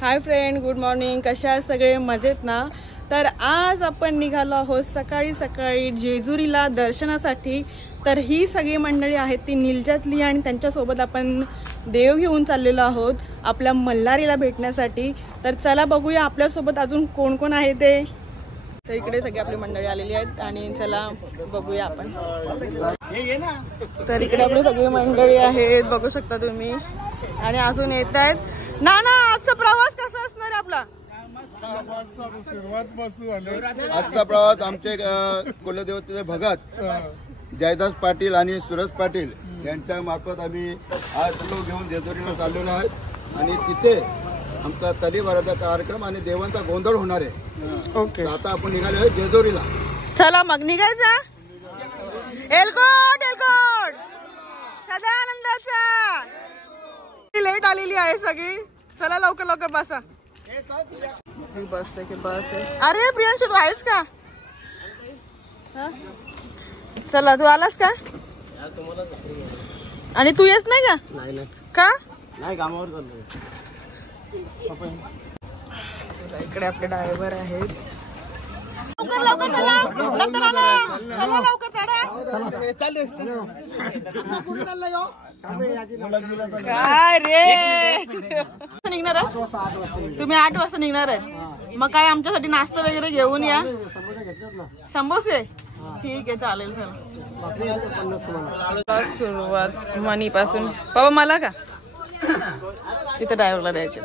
Hi friend, good morning. कशा आहात सगळे? मजेत ना? तर आज आपण निघालो आहोत सकाळी सकाळी जेजुरीला दर्शनासाठी. तर ही सगळी मंडळी आहेत ती निलजातली आणि त्यांच्यासोबत आपण देव घेऊन चाललेलो आहोत आपल्या मल्हारीला भेटण्यासाठी. तर चला बघूया आपल्यासोबत अजून कोण कोण आहे ते. तर इकडे सगळी आपली मंडळी आलेली आहेत आणि चला बघूया आपण. तर इकडे आपली सगळी मंडळी आहेत, बघू शकता तुम्ही. आणि अजून येत आहेत. ना आजचा प्रवास कसा असणार आहे आपला? सुरुवात मस्त झाली. आजचा प्रवास आमचे कुलदेवतेचे भगत जयदास पाटील आणि सूरज पाटील यांच्या मार्फत आम्ही आज लोक घेऊन जेजुरीला चाललेलो आहेत आणि तिथे आमचा तलीभराचा कार्यक्रम आणि देवांचा गोंधळ होणार आहे. ओके, आता आपण निघालो आहे जेजुरीला. चला मग निघायचा. एलकोट एलकोट सदानंदाचा. लेट आलेली आहे सगळी. चला लवकर लवकर बसा. बस आहे की बस आहे. अरे प्रियांशु तू आहेस का? चला तू आलास का? आणि तू येत नाही का? का नाही, कामावर चाललोय. इकडे आपले ड्रायव्हर आहेत. लवकर लवकर चला, नंतर आला. चला लवकर काय रे निघणार आहे? तुम्ही 8 वाजता निघणार आहे? मग काय आमच्यासाठी नाश्ता वगैरे घेऊन या. समोसे ठीक आहे, चालेल. चला सुरुवात मनीपासून. बाबा मला का तिथे ड्रायव्हरला द्यायचे.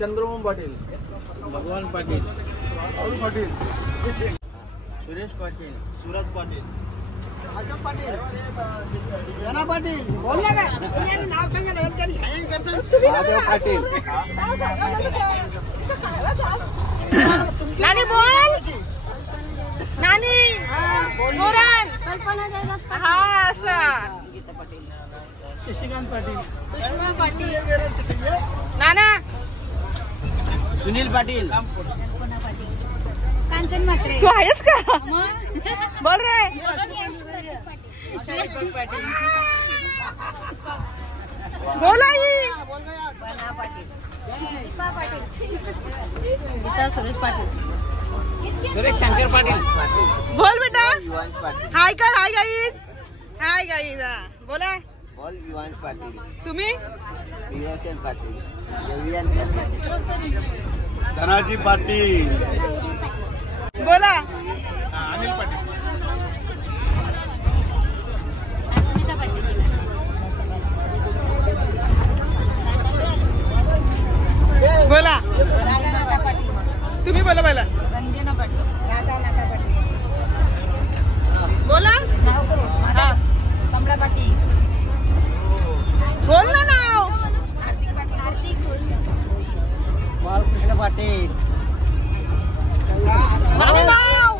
चंद्रमोहन पाटील, भगवान पाटील, राहुल पाटील, सुरेश पाटील, सूरज पाटील, राजा पाटील, जना पाटील, बोल ना काय नाव सांगा ना. राजा पाटील, नानी बोल. नानी बोरान. हा असा. शशिकांत पाटील, नाना सुनील पाटील, कांचन मात्रे. तू आहेस का? बोल रे. बोलाई. सुरेश पाटील. सुरेश शंकर पाटील, बोल बेटा. हाय कर. Hi guys. Hi guys. बोला. बोल युवांश पाटील. तुम्ही? प्रियशन पाटील, धनाजी पाटील, बोला. अनिल पाटील, अस्मिता पाटील. बोला. तुम्ही बोला पहिला. रंजना पाटील. राधानाथा पाटील. बोला. हा. कमला पाटील. बोल ना नाव. हार्दिक पाटील. हार्दिक बाळकृष्ण पाटील, नानी नाव.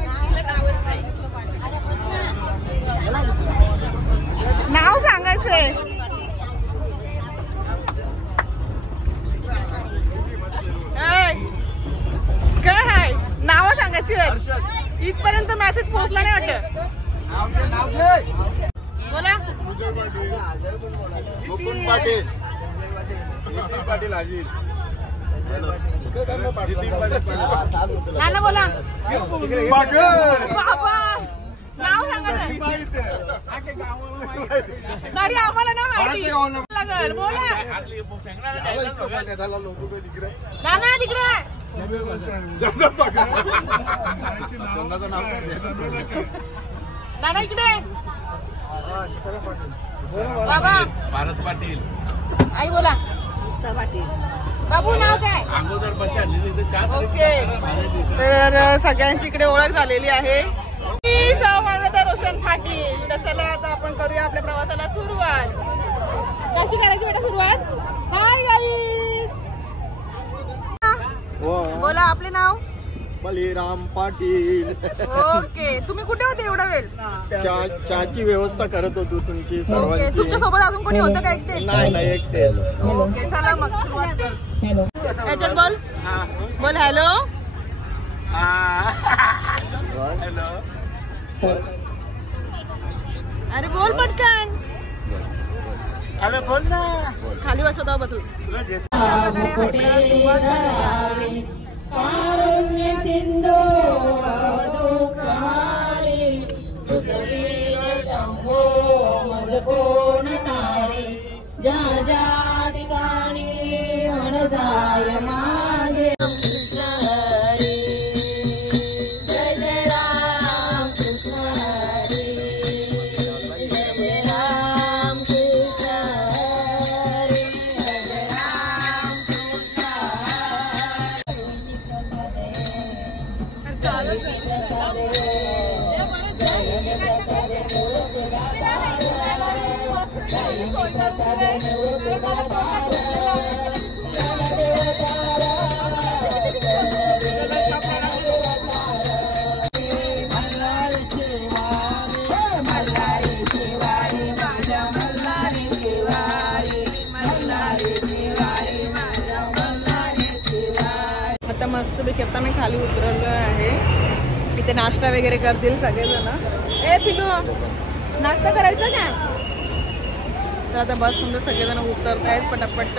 नाव सांगायचंय. काय आहे नाव सांगायची. इथपर्यंत मेसेज पोहोचला नाही वाटत. बोला. मुकुंद पाटील, नितीन पाटील, अजित, नाना बोला. बाबा नाव सांगा. तरी आम्हाला ना माहिती लागल. बोला. नाना तिकडे. नाना इकडे. बाबा भारत पाटील, आई बोला. बाबू नाव काय? अगोदर बसा. ओके. तर सगळ्यांची इकडे ओळख झालेली आहे. सौवर्णता रोशन पाटील. तर चला आता आपण करूया आपल्या प्रवासाला सुरुवात. कशी करायची बेटा सुरुवात? Hi guys. बोला आपले नाव. बलिराम पाटील. ओके. तुम्ही कुठे होते एवढा वेळ? चहाची व्यवस्था करत होतो तुमची ओके. सर्वांची. तुमच्या सोबत अजून कोणी होतं का? एकटे? नाही एकटे. ओके चला मग सुरुवात कर. याच्यात बोल. बोल हॅलो. हॅलो. अरे बोल पटकन. अरे बोल ना. खाली बसलो तेव्हा बसलो. अशा प्रकारे हरिपाठाला सुरुवात झालेली आहे. कारुण्य सिंधू दुःखहारी तुझवीर शंभो मज कोण तारे ज्या ज्या ठिकाणी मन जाय माझे कृष्ण हरी जय जय राम कृष्ण हरी जय जय राम कृष्ण हरी जय जय राम कृष्ण आता मस्तपैकी आता मी खाली उतरलो आहे. इथे नाश्ता वगैरे करतील सगळेजण. ए पिलू नाश्ता करायचा का? तर आता बसमध्ये सगळेजण उतरत आहेत. पटापट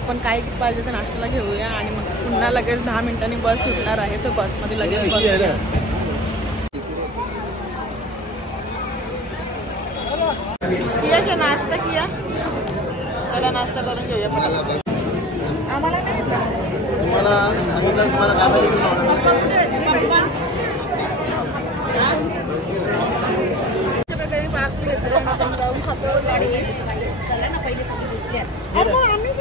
आपण काय पाहिजे ते नाश्त्याला घेऊया आणि मग पुन्हा लगेच 10 मिनिटांनी बस सुटणार आहे. तर बसमध्ये लगेच बसूया. किया क्या नाश्ता किया? चला नाश्ता करून घेऊया पटापट. आम्हाला नाही घेतला. तुम्हाला सांगितलं तुम्हाला काय पाहिजे. आपण जाऊन खातो गाडी. चला ना पहिले सगळी दिसल्या. आम्ही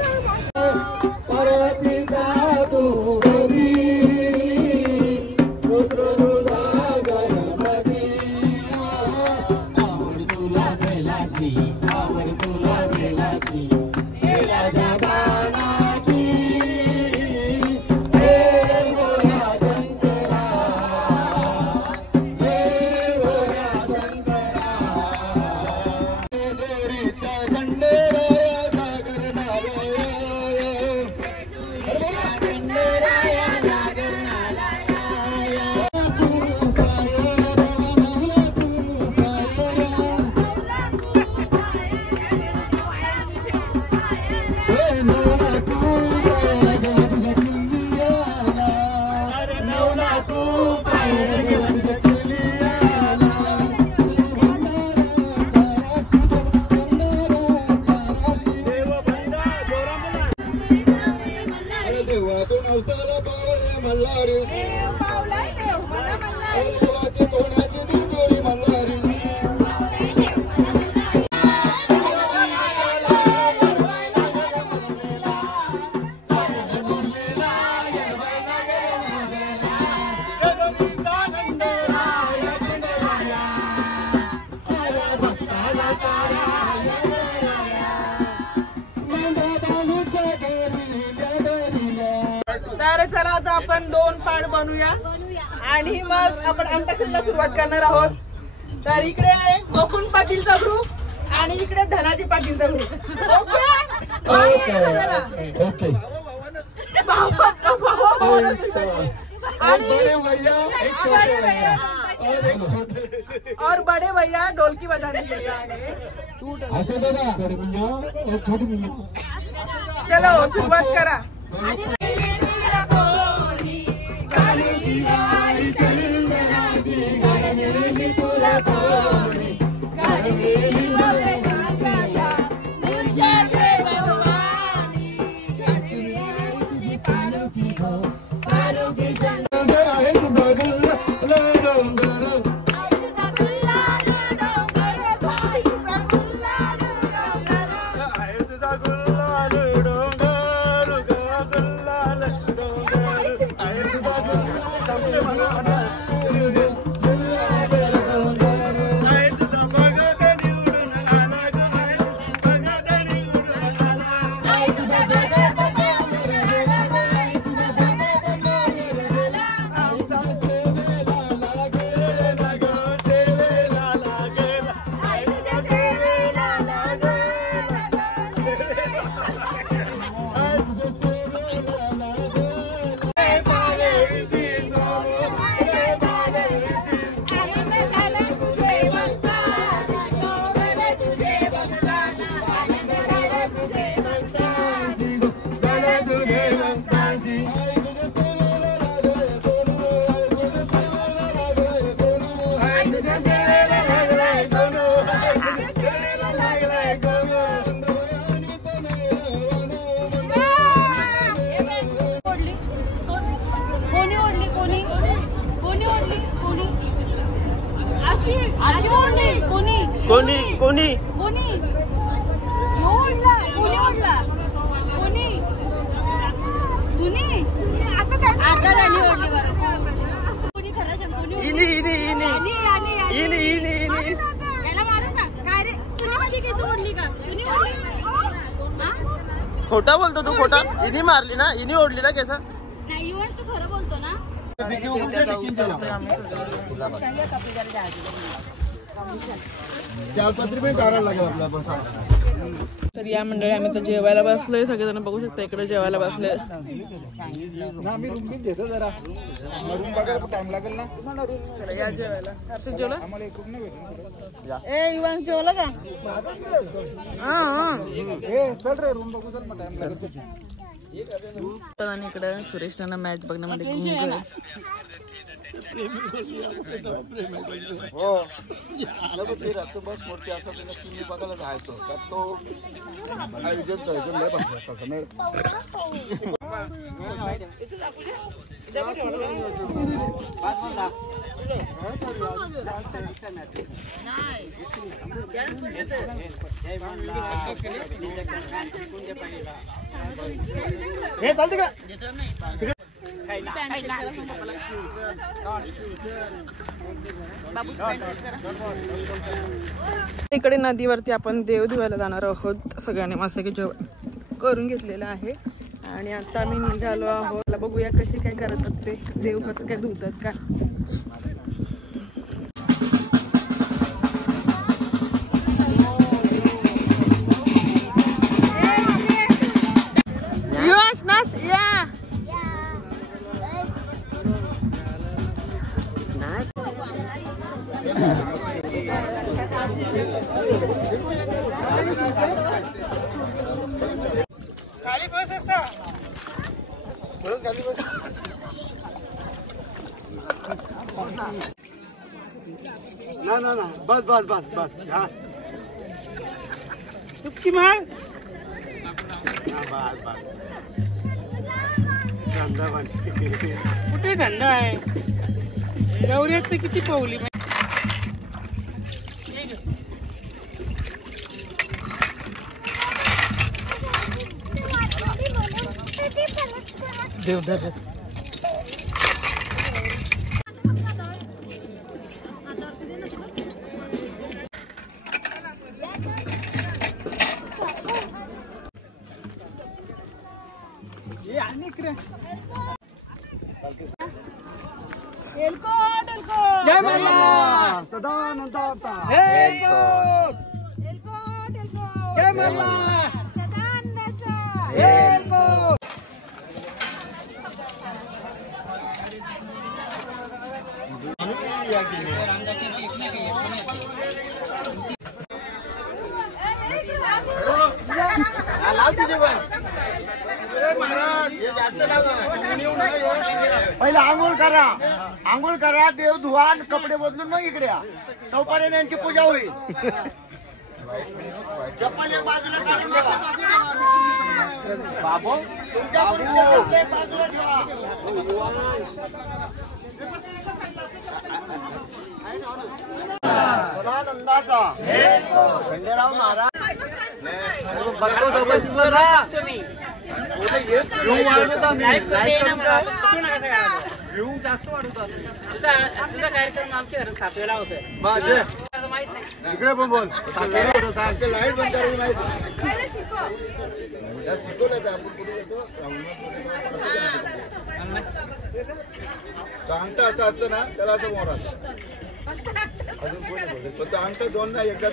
तर चला आता आपण 2 पार्ट बनवूया आणि मग आपण अंताक्षरीला सुरुवात करणार आहोत. तर इकडे आहे गोकुल पाटीलचा ग्रुप आणि इकडे धनाजी पाटीलचा ग्रुप. ओके. और बड़े भैया ढोलकी बजाने के लिए आए. चलो सुरुवात करा. कोणी कोणी खोटा बोलतो तू खोटा इनी मारली ना इनी ओढली ना केसा नाही तू खरं बोलतो ना तर या मंडळी आम्ही तर जेवायला बसलोय सगळेजण बघू शकता इकडे जेवायला बसले या जेवायला हर्षद जेवला ए इवान जेवला का आणि इकडे सुरेश नाना मॅच बघण्यामध्ये गुंग हो बस मोठी असं तुम्ही बघायला जायचो तर तो आयोजन लय बघतो नाही हे चालते का इकडे नदीवरती आपण देव धुवायला जाणार आहोत सगळ्यांनी मस्त की जेवण करून घेतलेलं आहे आणि आता आम्ही निघालो आहोत बघूया कशी काय करतात ते देव कसं काय धुतात का खाली बस असा खाली बस ना बस बस बस बस हा चुपकी मार बस बस कुठे थंड आहे गौऱ्यात किती पावली जय मल्हार सदानंद जय मल्हार पहिला आंघोळ करा देव धुवा कपडे बदलून मग इकडे या तोपर्यंत यांची पूजा होईल चप्पल एक बाजूला काढून ठेवा बाबू तुमच्या बाजूला ठेवा सदानंदाचा खंडेराव महाराज जास्त वाढवतात तुझा कार्यक्रम आमच्या घरात 7 वेळा होतोय इकडे पण बोल लाईट बंद करायची माहिती शिकवलं आपण कुठे येतो अंगठा असं असतं ना त्याला असं मोर असतं अजून कोणी बोलतो अंगठा 2 ना एकदा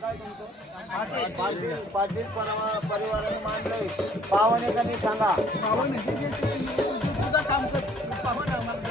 काय तुमचं? पाटील पाटील परिवाराने मांडलंय. पावन एकाने सांगा. तुझं काम कर. पावन आम्हाला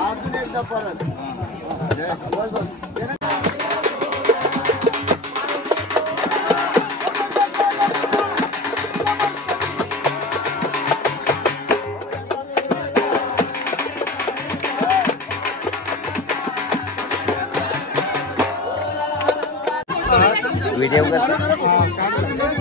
अजून एकदा परत व्हिडिओ करता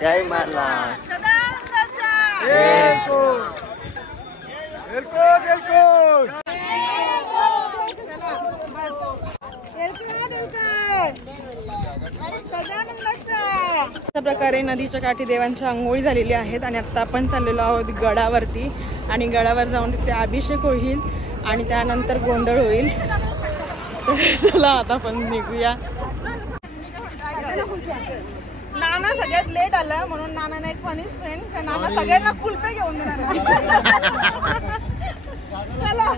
जय माला अशा प्रकारे नदीच्या काठी देवांच्या आंघोळी झालेली आहेत आणि आता आपण चाललेलो आहोत गडावरती आणि गडावर जाऊन तिथे अभिषेक होईल आणि त्यानंतर गोंधळ होईल. चला आता आपण निघूया. नाना सगळ्यात लेट आला म्हणून नानाने एक पनिशमेंट, नाना सगळ्यांना कुल्फे घेऊन देणार. चला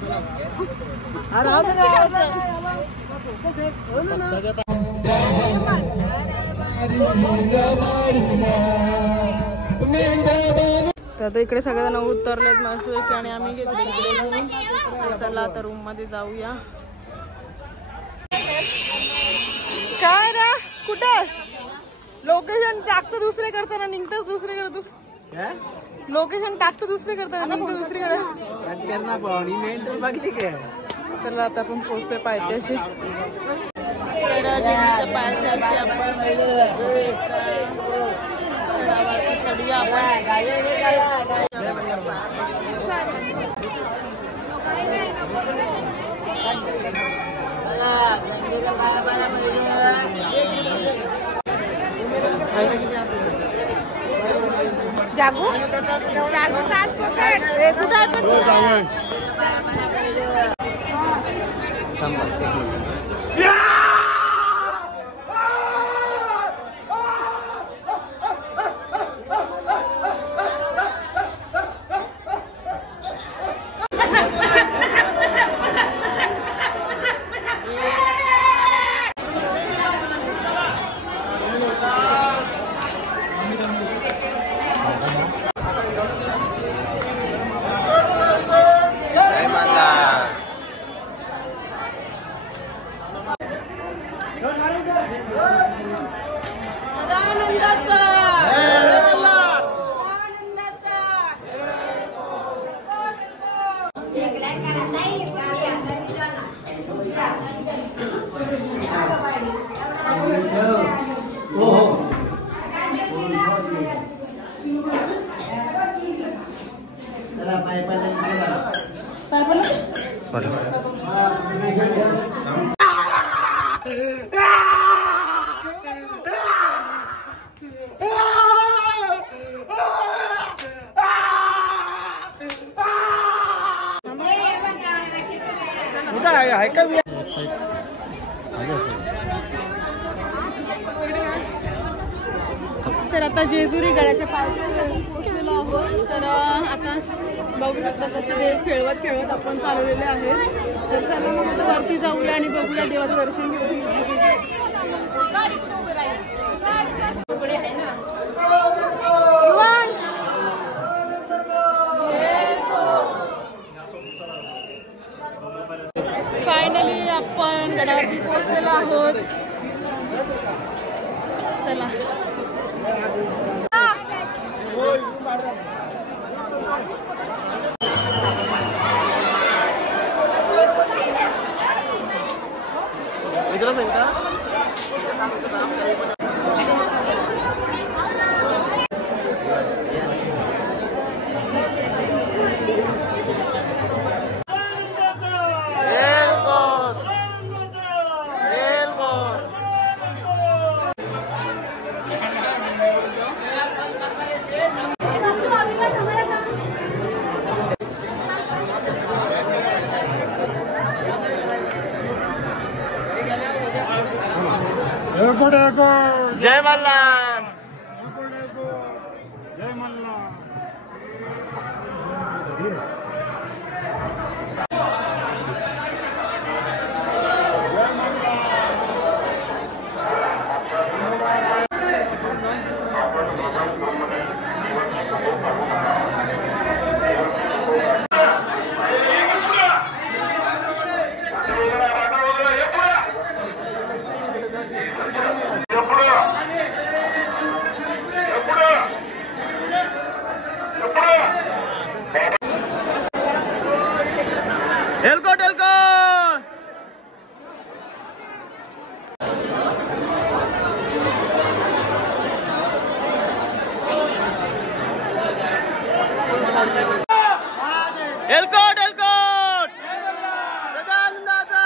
तर आता इकडे सगळेजण उतरलेत मस्त आणि आम्ही घेतले. चला आता रूम मध्ये जाऊया. काय रे कुठं लोकेशन टाकतो दुसरे करताना निघतोस दुसरीकडे. तू लोकेशन टाकतो दुसरे करताना निघतो दुसरीकडे. चला आता आपण पोहोचतोय पायथ्याशी. तर जेजुरीच्या पायथ्याशी आपण चढूया आपण. जागू जागू काच पकड. कुठं आहे पण तर आता जेजुरी गडाच्या पायथ्याशी पोहोचलेलो आहोत. तर आता बघू शकता तसे देव खेळवत खेळवत आपण चालवलेले आहेत. तर चला मग आता वरती जाऊया आणि बघूया देवाचं दर्शन घेऊया. फायनली आपण गडावरती पोहोचलेलो आहोत. चला जय मल्हार. जय मल्हार. एलकोट एलकोट. एलकोट एलकोट. सदानंदाचा.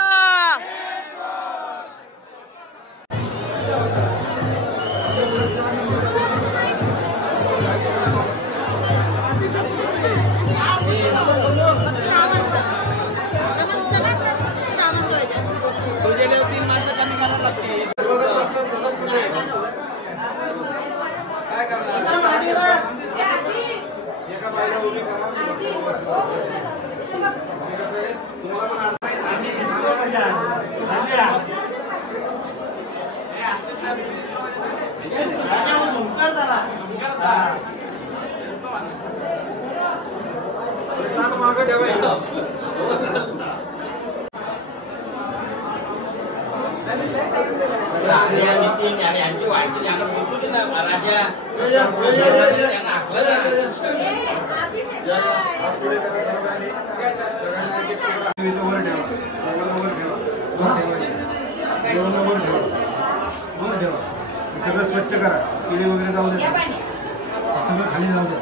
सगळं स्वच्छ करा, किडी वगैरे जाऊ दे, सगळं खाली जाऊ दे.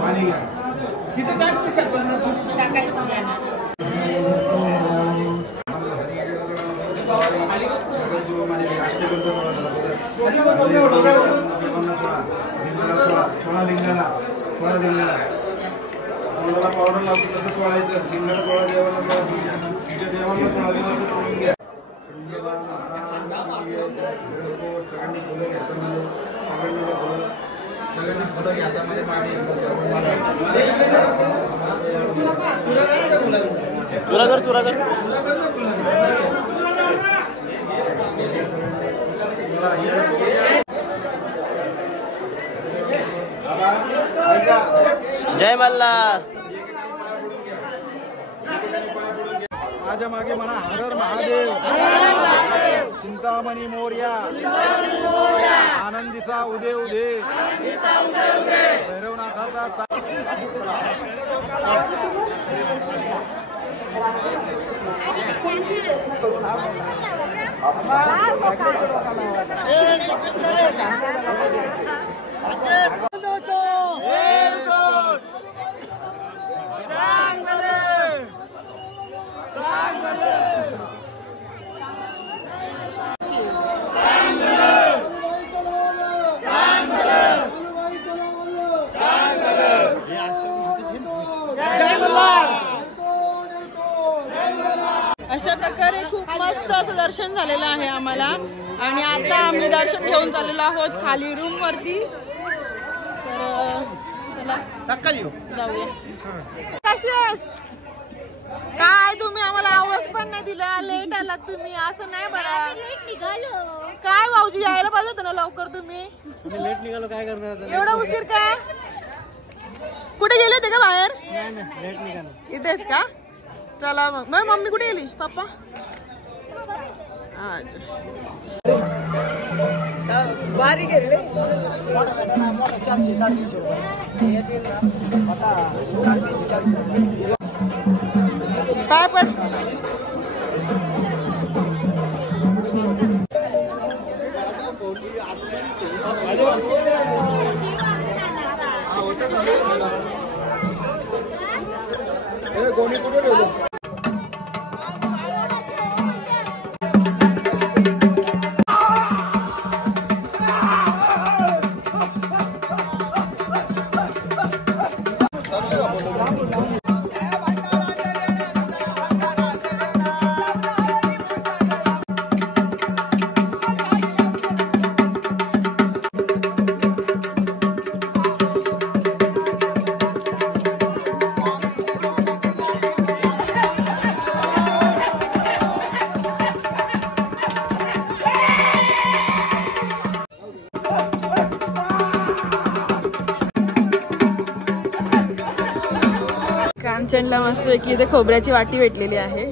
पाणी घ्या तिथे सोळा लिंगाला पावडर लावतो तसं सोळायचं. लिंगाला सोळा, देवाला सोळा, तुझ्या देवाला सोळा लिंगाचं तोडून घ्या. सगळ्यांनी बोलून घ्या, सगळ्यांनी फोटो घ्या. हातामध्ये पाणी चुरा कर जय मल्हार. माझ्या मागे म्हणा हर हर महादेव. चिंतामणी मोरया. आनंदीचा उदय उदय. भैरवनाथाचा अशा प्रकारे खूप मस्त असं दर्शन झालेलं आहे आम्हाला. आणि आता आम्ही दर्शन घेऊन चाललेलो आहोत खाली रूम वरती. तर चला जाऊया. कशी आहेस? काय तुम्ही आम्हाला आवाज पण नाही दिला, लेट आलात तुम्ही. असं नाही बरं. काय भाऊजी यायला पाहिजे होतं ना लवकर. तुम्ही लेट निघालो, काय करणार? एवढा उशीर काय? कुठे गेले होते का बाहेर? नाही लेट निघालो. इथेच का? चला मग. मम्मी कुठे गेली? पप्पा बारी गेले. काय पण गोणी कुठे ठेवलं? कांचनला मस्त की इथे खोबऱ्याची वाटी भेटलेली आहे.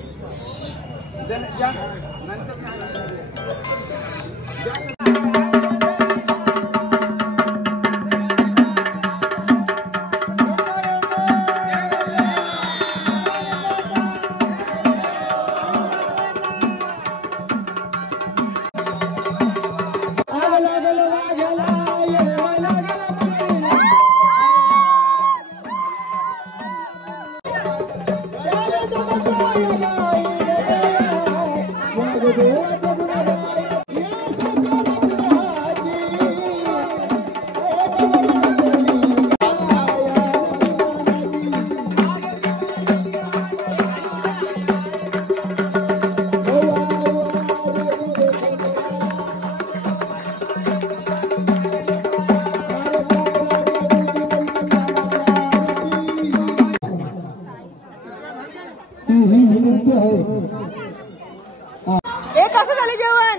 एक कसं झालं जेवण?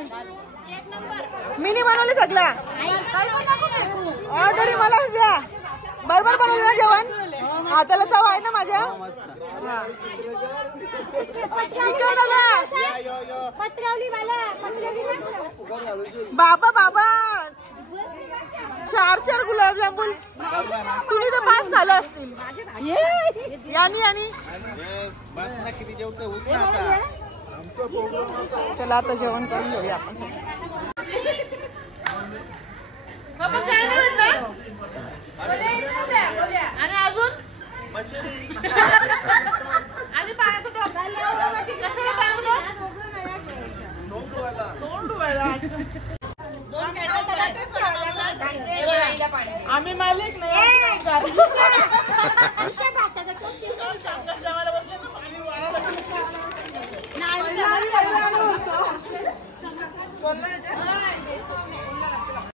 मिनी बनवले सगळा. ऑर्डर मला द्या. बरोबर बनवलं ना जेवण? हाताला चव आहे ना माझ्या? बाबा बाबा 4 गुलाबजामुन तुम्ही तर 5 खाल्लं असतील. यानी किती जेवतो चला आता जेवण करून घेऊया आपण. आणि अजून आणि पाण्याचं आम्ही मालिक नाही